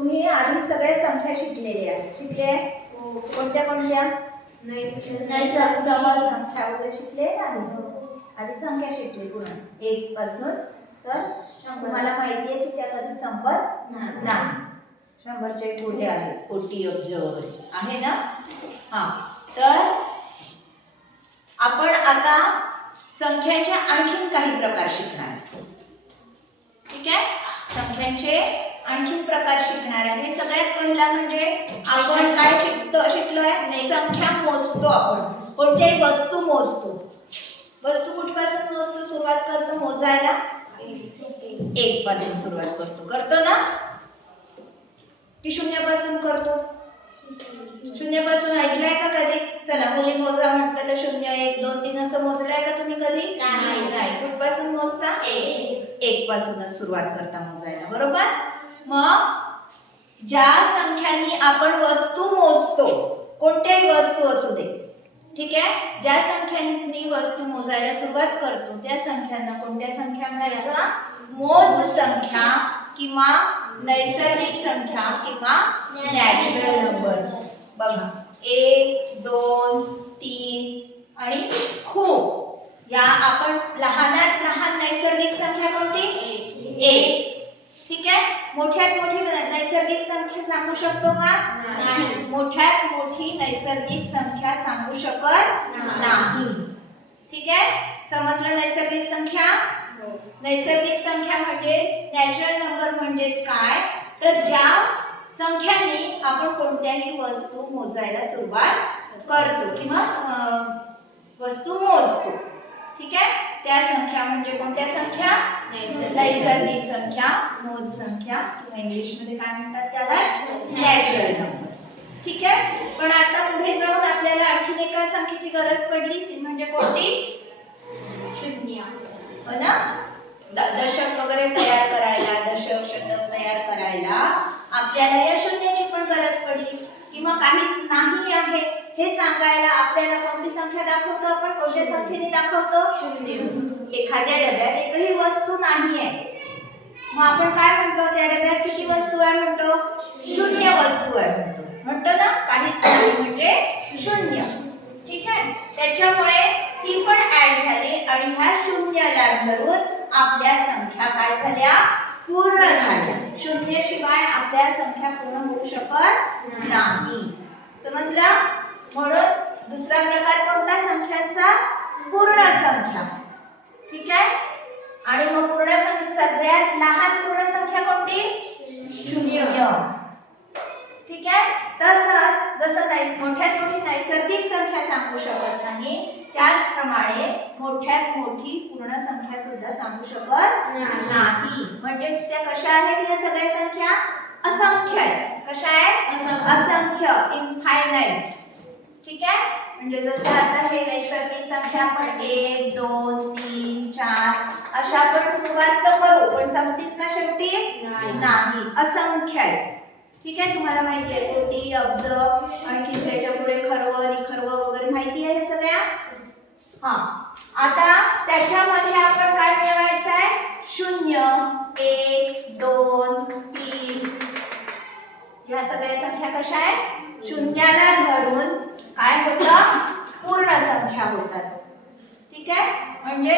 तुम्ही आधी सगळ्या संख्या शिकलेल्या आहेत. शिकले? कोणत्या कोणत्या? समर संख्या वगैरे शिकले ना आधी संख्या शिकली पूर्ण 1 पासून. तर तुम्हाला माहिती आहे की त्या कधी संपत नाही. 100च्या पुढे आहे, कोटी अब्ज वगैरे आहे ना. हा, तर आपण आता संख्यांचे आणखीन काही प्रकार शिकणार. ठीक आहे, संख्यांचे आणखीन प्रकार शिकणार आहे. सगळ्यात पहिला म्हणजे आपण काय शिकलोय? संख्या मोजतो. आपण कोणत्याही वस्तू मोजतो. वस्तू कुठपासून मोजतो? सुरुवात करतो मोजायला 1 पासून सुरुवात करतो ना की 0 पासून करतो? 0 पासून ऐकलाय का कधी? चला मुली मोजा म्हटलं तर 0 1 2 3 असं मोजलाय का तुम्ही कधी? नाही. कुठपासून मोजता? 1 पासूनच सुरुवात करता मोजायला, बरोबर. मग ज्या संख्यांनी आपण वस्तू मोजतो, कोणत्याही वस्तू असू दे, ठीक आहे, ज्या संख्यांनी वस्तू मोजायला सुरुवात करतो त्या संख्यांना कोणत्या संख्या म्हणायचं? मोज संख्या किंवा नैसर्गिक संख्या किंवा नॅचरल नंबर. बघा 1 2 3 आणि खूप या आपण लहानात लहान नैसर्गिक संख्या कोणती? 1. ठीक आहे. मोठ्यात मोठी नैसर्गिक संख्या सांगू शकतो का? नाही. मोठ्यात मोठी नैसर्गिक संख्या सांगू शकत नाही. ठीक आहे, समजलं नैसर्गिक संख्या? नैसर्गिक संख्या म्हणजेच नॅचरल नंबर म्हणजेच काय? तर ज्या संख्यांनी आपण कोणत्याही वस्तू मोजायला सुरुवात करतो किंवा वस्तू मोजतो. ठीक आहे, त्या संख्या म्हणजे कोणत्या संख्या? नैसर्गिक संख्या, मोज संख्या किंवा इंग्लिश मध्ये काय म्हणतात त्याला? Natural numbers. ठीक आहे, पण आता पुढे जाऊन आपल्याला आणखीन एका संख्येची गरज पडली, ती म्हणजे कोणती? 0. हो ना. दशक वगैरे तयार करायला, दशक शतक तयार करायला आपल्याला या शून्याची पण गरज पडली. किंवा काहीच नाही आहे हे सांगायला आपल्याला कोणती संख्या दाखवतो? आपण कोणत्या संख्येने दाखवतो? 0. एखाद्या डब्यात एकही वस्तू नाही आहे, मग आपण काय म्हणतो? त्या डब्यात किती वस्तू आहे म्हणतो? 0 वस्तू आहे म्हणतो ना. काहीच नाही म्हणजे 0. ठीक आहे, त्याच्यामुळे ती पण ऍड झाली आणि ह्या 0ला धरून आपल्या संख्या काय झाल्या? पूर्ण झाल्या. 0 शिवाय आपल्या संख्या पूर्ण होऊ शकत नाही. समजलं? म्हणून दुसरा प्रकार कोणता संख्यांचा? पूर्ण संख्या. ठीक आहे, आणि मग पूर्ण संख्या सगळ्यात लहान पूर्ण संख्या कोणती? 0. ठीक आहे, तसं जसं मोठ्यात मोठी नैसर्गिक संख्या सांगू शकत नाही, त्याचप्रमाणे मोठ्यात मोठी पूर्ण संख्या सुद्धा सांगू शकत नाही. म्हणजेच त्या कशा आहेत? या सगळ्या संख्या असंख्य आहेत. कशा आहेत? असंख्य, इनफायनाइट. ठीक आहे, म्हणजे जसं आता हे नैसर्गिक संख्या आपण 1 2 3 4 अशा पण सुरुवात तर करू, पण संपतील का शेवटी? नाही, असंख्य आहेत. ठीक आहे, तुम्हाला माहिती आहे कोटी अब्ज आणखी त्याच्या पुढे खर्व निखर्व वगैरे माहिती आहे सगळ्या. हा, आता त्याच्यामध्ये आपण काय मिळवायचं आहे? 0 1 2 3 या सगळ्या संख्या कशा आहेत? 0ला धरून काय होतं? पूर्ण संख्या होतात. ठीक आहे, म्हणजे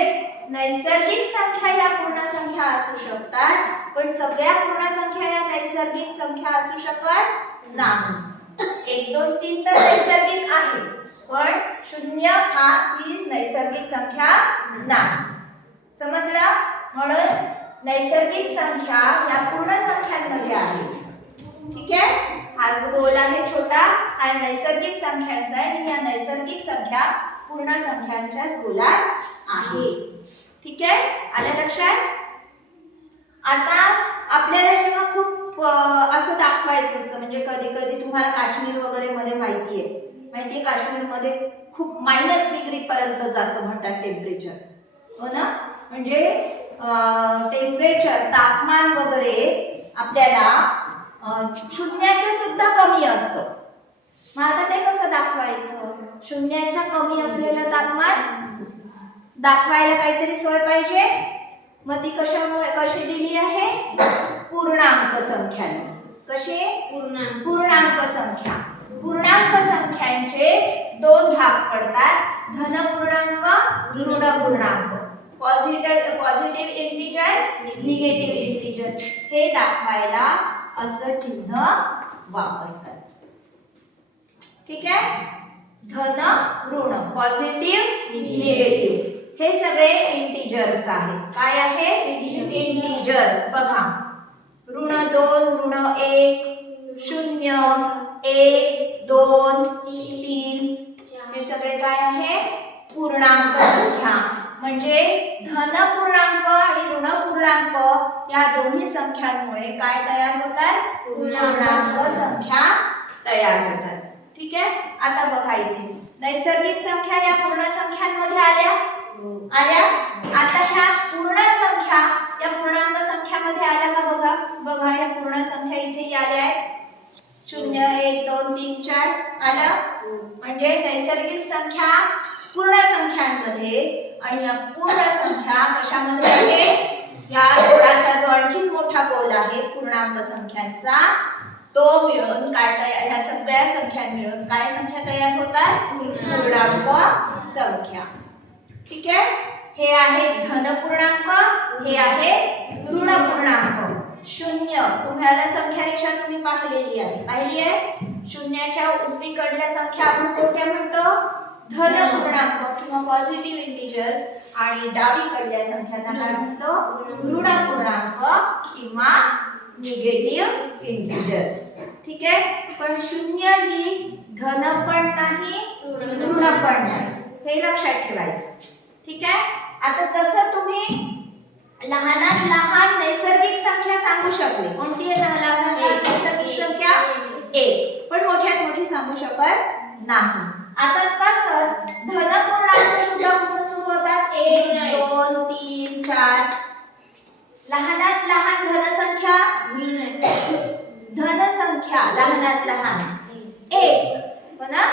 नैसर्गिक संख्या या पूर्ण संख्या असू शकतात, पण सगळ्या पूर्ण संख्या या नैसर्गिक संख्या असू शकत नाही. 1 2 3 तर नैसर्गिक आहे, पण 0 ही नैसर्गिक संख्या नाही. समजलं? म्हणून नैसर्गिक संख्या या पूर्ण संख्यांमध्ये आहे. ठीक आहे, हा जो गोल आहे छोटा हा नैसर्गिक संख्यांचा आहे आणि या नैसर्गिक संख्या पूर्ण संख्यांच्याच गोलात आहे. ठीक आहे, आलं लक्षात? आता आपल्याला जेव्हा खूप असं दाखवायचं असतं, म्हणजे कधी कधी तुम्हाला काश्मीर वगैरे मध्ये माहितीये काश्मीरमध्ये खूप -डिग्री पर्यंत जातं म्हणतात टेम्परेचर. हो ना, म्हणजे टेम्परेचर तापमान वगैरे आपल्याला 0च्या सुद्धा कमी असतं. मग आता ते कसं दाखवायचं? 0च्या कमी असलेलं तापमान दाखवायला काहीतरी सोय पाहिजे. मग ती कशी दिली आहे? पूर्णांक संख्याने. कशी? पूर्णांक संख्या. पूर्णांक संख्यांचे दोन भाग पडतात, धन पूर्णांक, ऋण पूर्णांक. पॉझिटिव्ह इंटिजर्स, निगेटिव्ह इंटिजर्स हे दाखवायला असं चिन्ह वापरतात. ठीक आहे? धन ऋण, पॉझिटिव्ह निगेटिव्ह हे सगळे इंटिजर्स आहेत. काय आहे? इंटिजर्स. बघा, ऋण 2, ऋण 1, 0, 1, 2, 3 हे सगळे काय आहे? पूर्णांक संख्या. म्हणजे धन पूर्णांक आणि ऋण पूर्णांक या दोन्ही संख्यांमुळे काय तयार होतात? पूर्णांक संख्या तयार होतात. ठीक आहे? आता बघा इथे नैसर्गिक संख्या या पूर्ण संख्यांमध्ये आल्या. आता ह्या पूर्ण संख्या या पूर्णांक संख्यामध्ये आल्या का? बघा बघा, या पूर्ण संख्या इथे आल्या आहेत. 0, 1, 2, 3, 4 आलं. म्हणजे नैसर्गिक संख्या पूर्ण संख्यांमध्ये आणि या पूर्ण संख्या कशामध्ये आहे? या थोडासा जो आणखी मोठा गोल आहे पूर्णांक संख्यांचा, तो मिळून काय तयार, ह्या सगळ्या संख्या मिळून काय संख्या तयार होतात? पूर्णांक संख्या. ठीक आहे? हे आहे धन पूर्णांक, हे आहे ऋण पूर्णांक. 0 तुम्हाला संख्या रेषा तुम्ही पाहिली आहे. शून्याच्या उजवीकडल्या संख्या आपण कोणत्या म्हणतो? धन पूर्णांक किंवा पॉझिटिव्ह इंटिजर्स. आणि डावीकडल्या संख्यांना काय म्हणतो? ऋण पूर्णांक किंवा निगेटिव्ह इंटिजर्स. ठीक आहे? पण 0 ही धन पण नाही, ऋण पण नाही, हे लक्षात ठेवायचं. ठीक आहे? आता जसं तुम्ही लहानात लहान नैसर्गिक संख्या सांगू शकले, कोणती आहे लहानात नैसर्गिक संख्या? 1, पण मोठ्यात मोठी सांगू शकत नाही. आता तसंच धन पूर्णांक सुद्धा कुठून सुरू होतात? 1, 2, 3, 4. लहानात लहान धनसंख्या, धनसंख्या लहानात लहान 1. हो ना?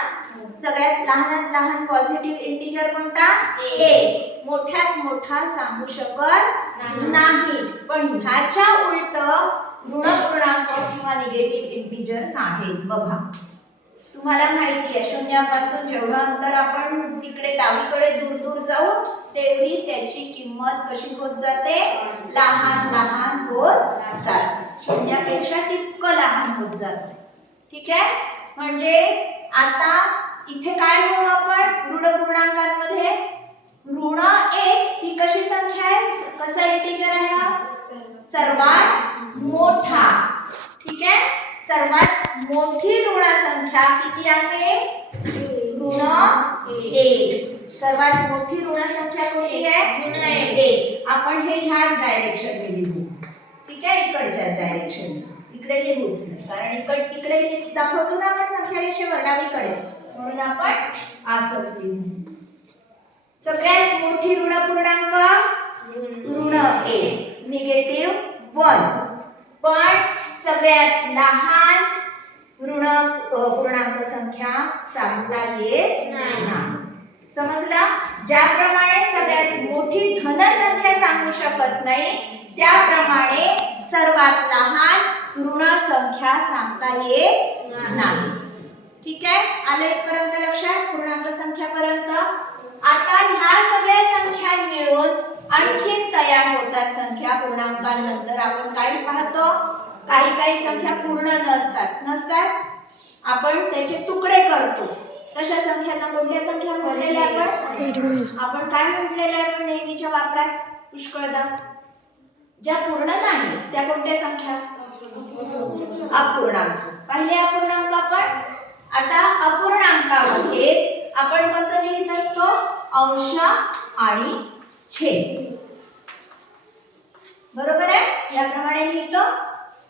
सगळ्यात लहानात लहान पॉझिटिव्ह इंटिजर कोणता? 1. मोठ्यात मोठा सांगू शकत नाही. पण ह्याच्या उलट ऋण पूर्णांक किंवा निगेटिव्ह इंटिजर्स आहेत. बघा, तुम्हाला माहिती आहे शून्यापासून जेवढं अंतर आपण तिकडे डावीकडे दूर दूर जाऊ तेवढी त्याची किंमत कशी होत जाते? लहान लहान होत जाते. शून्यापेक्षा तितकं लहान होत जाते. ठीक आहे? म्हणजे आता इथे काय म्हणू आपण? ऋण पूर्णांकांमध्ये ऋण 1 ही कशी संख्या आहे? कसा इंटिजर आहे हा? सर्वात मोठा. ठीक आहे? सर्वात मोठी ऋण संख्या किती आहे? ऋण 1. सर्वात मोठी ऋण संख्या कोणती आहे? 1. आपण हे ह्याच डायरेक्शनने लिहू. ठीक आहे? इकडच्याच डायरेक्शनने. इकडे लिहूच नाही, कारण इकडे दाखवतो ना आपण संख्या रेषेवर डावीकडे, म्हणून आपण असंच लिहू. सगळ्यात मोठी ऋण पूर्णांक ऋण 1, निगेटिव्ह 1. पण सगळ्यात लहान ऋण पूर्णांक संख्या सांगता येत नाही. समजला? ज्याप्रमाणे सगळ्यात मोठी धन संख्या सांगू शकत नाही, त्याप्रमाणे सर्वात लहान ऋण संख्या सांगता येत नाही. ठीक आहे? आलं इथपर्यंत लक्षात? पूर्णांक संख्यापर्यंत. आता ह्या सगळ्या संख्या मिळून आणखीन तयार होतात संख्या. पूर्णांकांनंतर आपण काय पाहतो? काही संख्या पूर्ण नसतात, आपण त्याचे तुकडे करतो. तशा संख्यांना कोणत्या संख्या म्हटलेल्या आपण काय म्हटलेल्या आपण नेहमीच्या वापरात पुष्कळदा? ज्या पूर्ण नाही त्या कोणत्या संख्या? अपूर्णांक. पहिले अपूर्णांक आपण. आता अपूर्णांकामध्येच आपण कसं लिहित असतो? अंश आणि छेद. बरोबर आहे? याप्रमाणे लिहितो.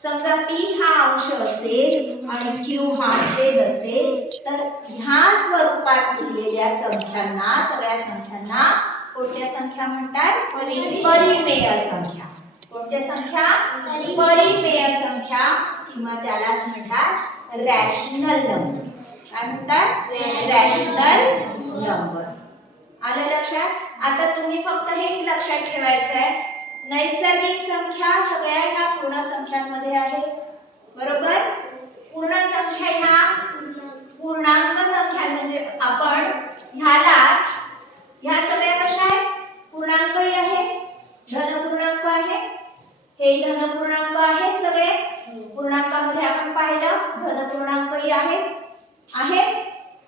समजा p हा अंश असेल आणि q हा छेद असेल, तर ह्या स्वरूपात लिहिलेल्या संख्यांना, सगळ्या संख्यांना कोणत्या संख्या म्हणतात? परिमेय संख्या. कोणत्या संख्या? परिमेय संख्या किंवा त्यालाच म्हणतात रॅशनल नंबर्स. काय म्हणतात? Rational numbers. आलं लक्षात? आता तुम्ही फक्त हे लक्षात ठेवायचं आहे, नैसर्गिक संख्या सगळ्या ह्या पूर्ण संख्यांमध्ये आहे. बरोबर. पूर्ण संख्या ह्या पूर्णांक संख्या म्हणजे आपण ह्या सगळ्या कशा आहेत, पूर्णांकही आहे, धन पूर्णांक आहे, हे धन पूर्णांक आहे, सगळे पूर्णांकामध्ये आपण पाहिलं धन पूर्णांकही आहेत.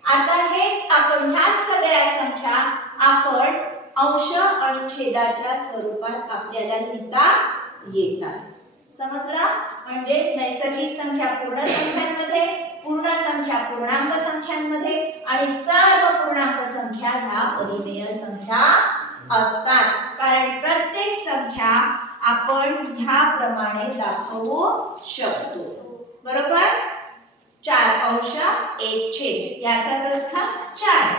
आता हेच आपण ह्याच सगळ्या संख्या आपण अंश आणि छेदाच्या स्वरूपात आपल्याला लिहिता येतात. समजलं. म्हणजे नैसर्गिक संख्या पूर्ण संख्यांमध्ये, पूर्ण संख्या पूर्णांक संख्यांमध्ये आणि सर्व पूर्णांक संख्या ह्या परिमेय संख्या असतात. कारण प्रत्येक संख्या आपण ह्याप्रमाणे दाखवू शकतो. बरोबर. 4 अंश 1 छेद याचा अर्थ 4.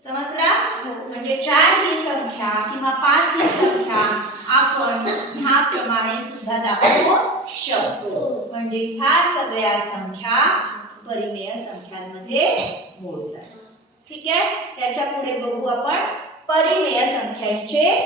समजला. म्हणजे 4 ही संख्या किंवा 5 ही संख्या आपण ह्याप्रमाणे सुद्धा दाखवू शकतो. म्हणजे ह्या सगळ्या संख्या परिमेय संख्यांमध्ये मोडतात. ठीक आहे. त्याच्या पुढे बघू आपण परिमेय संख्यांचे